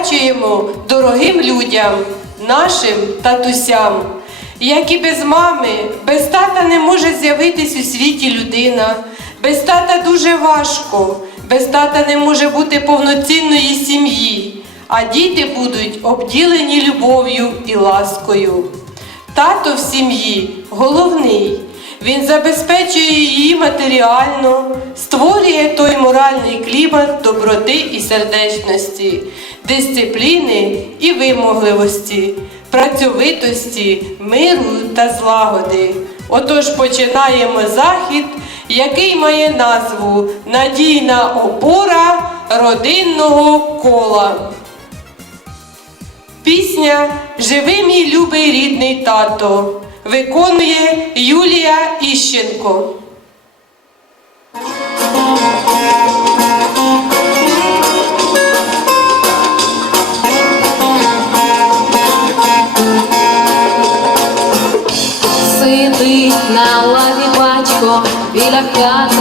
присвячуємо дорогим людям, нашим татусям. Як і без мами, без тата не може з'явитись у світі людина. Без тата дуже важко, без тата не може бути повноцінної сім'ї, а діти будуть обділені любов'ю і ласкою. Тато в сім'ї головний. Він забезпечує її матеріально, створює той моральний клімат доброти і сердечності, дисципліни і вимогливості, працьовитості, миру та злагоди. Отож починаємо захід, який має назву Надійна опора родинного кола. Пісня Живи мій любий рідний тато виконує Юлія Іщенко. Сидить на лаві батько біля хати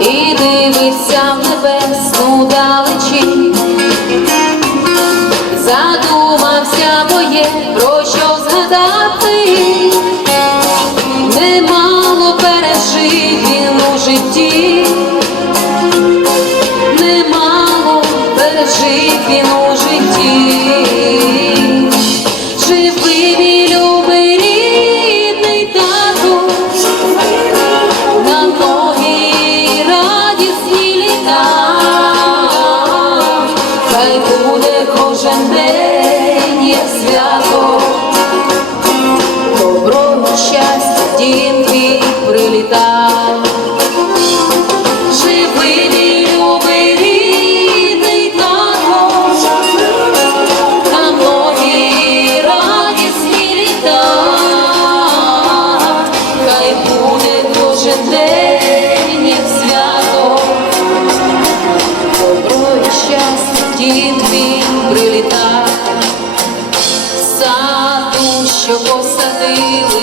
і дивиться в небесну далечінь. Задумався боє, про житті, немало пережив він щастя, дім прилітав, саду, що посадили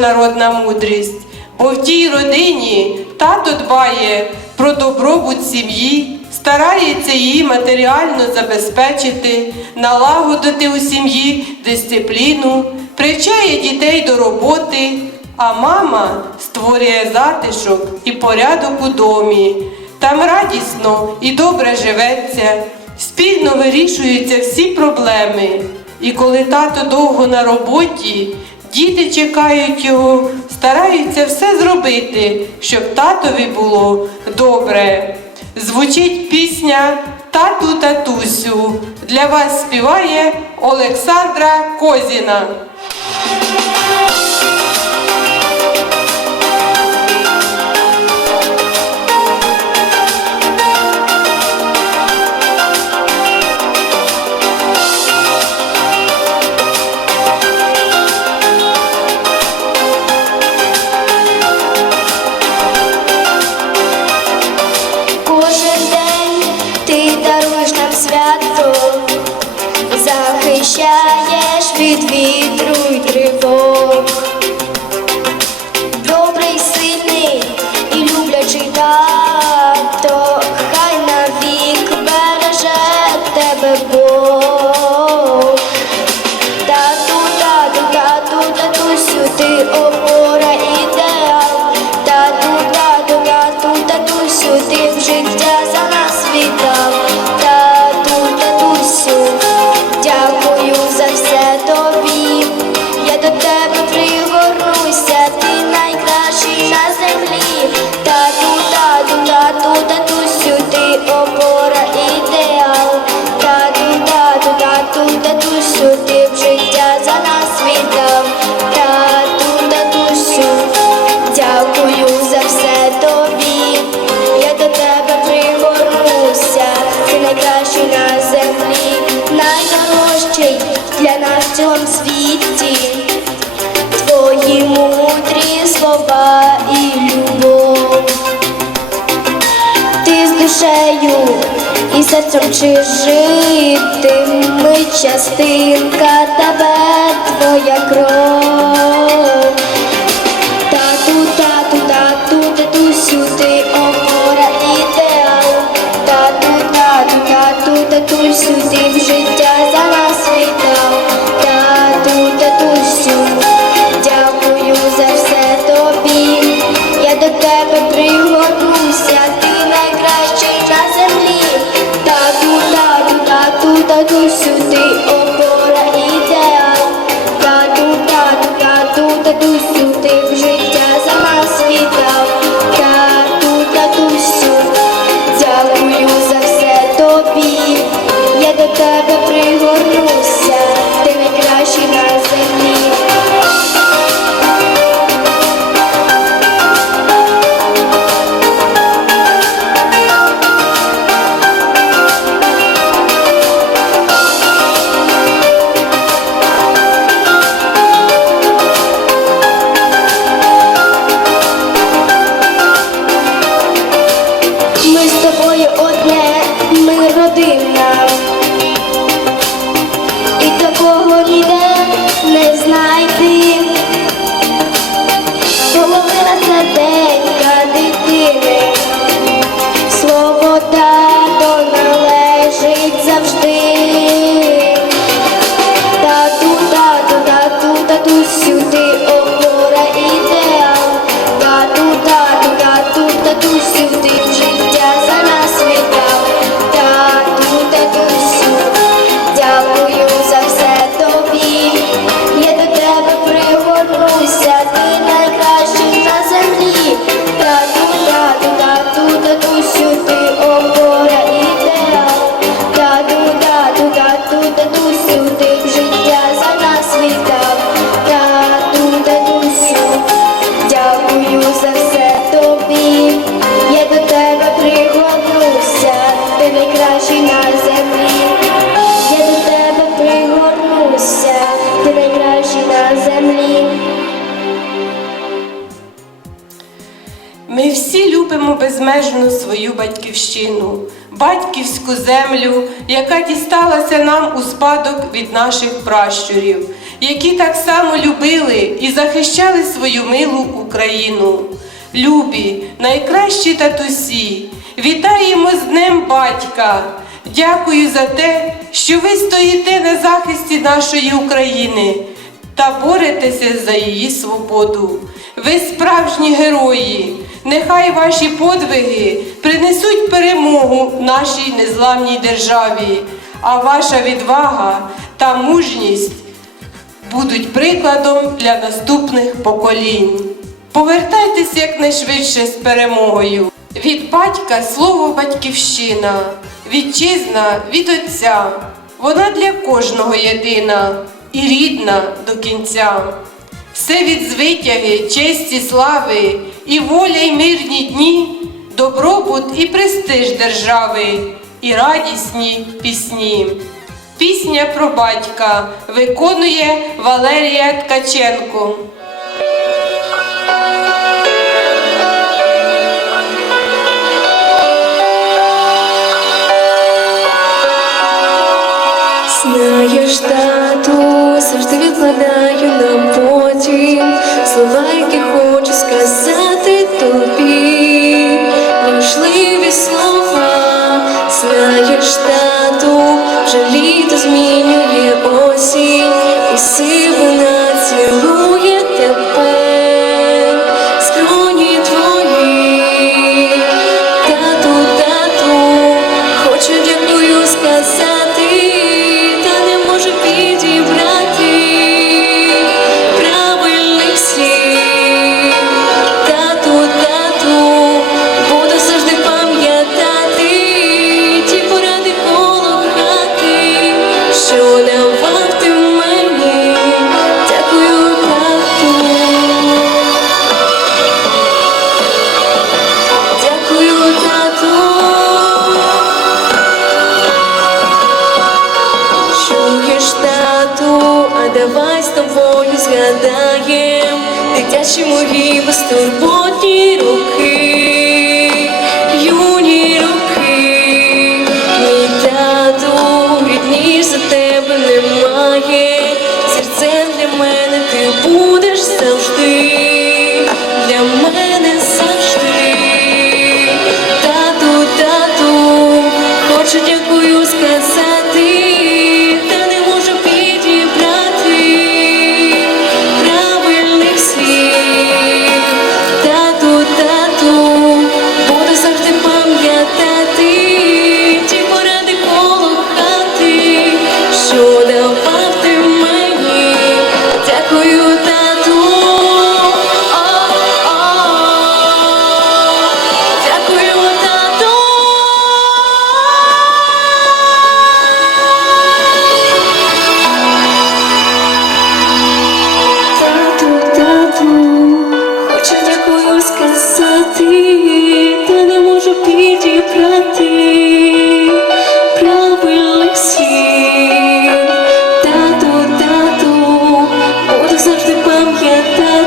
народна мудрість. Бо в тій родині тато дбає про добробут сім'ї, старається її матеріально забезпечити, налагодити у сім'ї дисципліну, привчає дітей до роботи, а мама створює затишок і порядок у домі. Там радісно і добре живеться, спільно вирішуються всі проблеми. І коли тато довго на роботі, діти чекають його стараються все зробити, щоб татові було добре. Звучить пісня Тату татусю. Для вас співає Олександра Козіна. Від душею і серцем чи жити, ми частинка тебе, твоя кров. Тату, безмежно свою батьківщину, батьківську землю, яка дісталася нам у спадок від наших пращурів, які так само любили і захищали свою милу Україну. Любі, найкращі татусі, вітаємо з Днем батька! Дякую за те, що ви стоїте на захисті нашої України та боретеся за її свободу. Ви справжні герої. Нехай ваші подвиги принесуть перемогу нашій незламній державі, а ваша відвага та мужність будуть прикладом для наступних поколінь. Повертайтеся якнайшвидше з перемогою. Від батька слово батьківщина, вітчизна від отця. Вона для кожного єдина і рідна до кінця. Все від звитяги, честі, слави, і воля, й мирні дні, добробут і престиж держави, і радісні пісні. Пісня про батька виконує Валерія Ткаченко. Знаєш, тату, завжди відкладаю на потім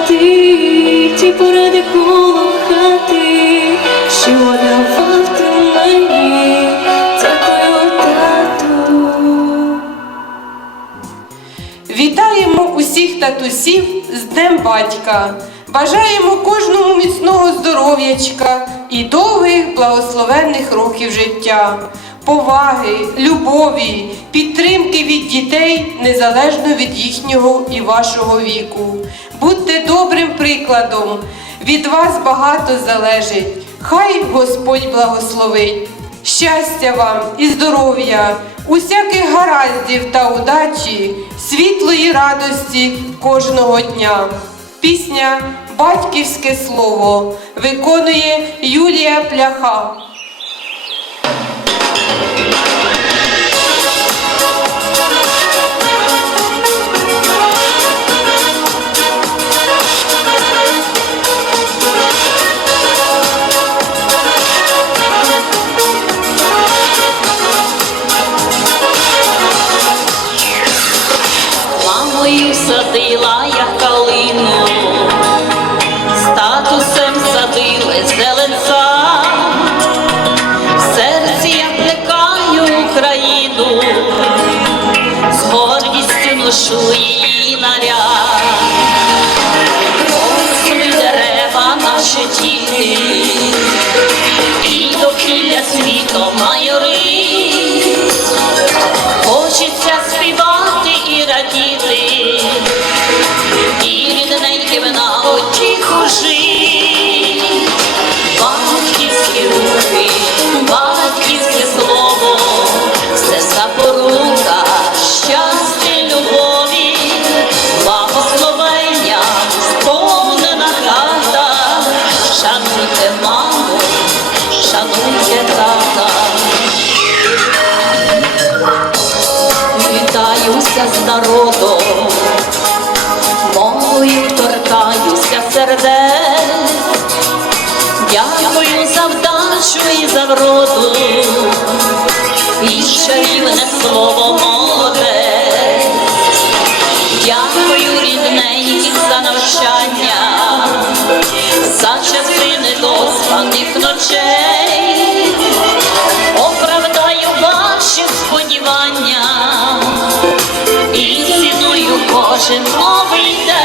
пам'ятати ті поради коло хати, що давав ти мені. Дякую, тату. Вітаємо усіх татусів з Днем батька. Бажаємо кожному міцного здоров'ячка і довгих благословенних років життя, поваги, любові, підтримки від дітей незалежно від їхнього і вашого віку. Будьте добрим прикладом. Від вас багато залежить. Хай Господь благословить. Щастя вам і здоров'я, усяких гараздів та удачі, світлої радості кожного дня. Пісня Батьківське слово виконує Юлія Пляха. giving up. Чує завроду, і чарівне слово молоде, дякую рідненькі за навчання, за частини доспаних ночей, оправдаю ваші сподівання і ціную кожен новий день.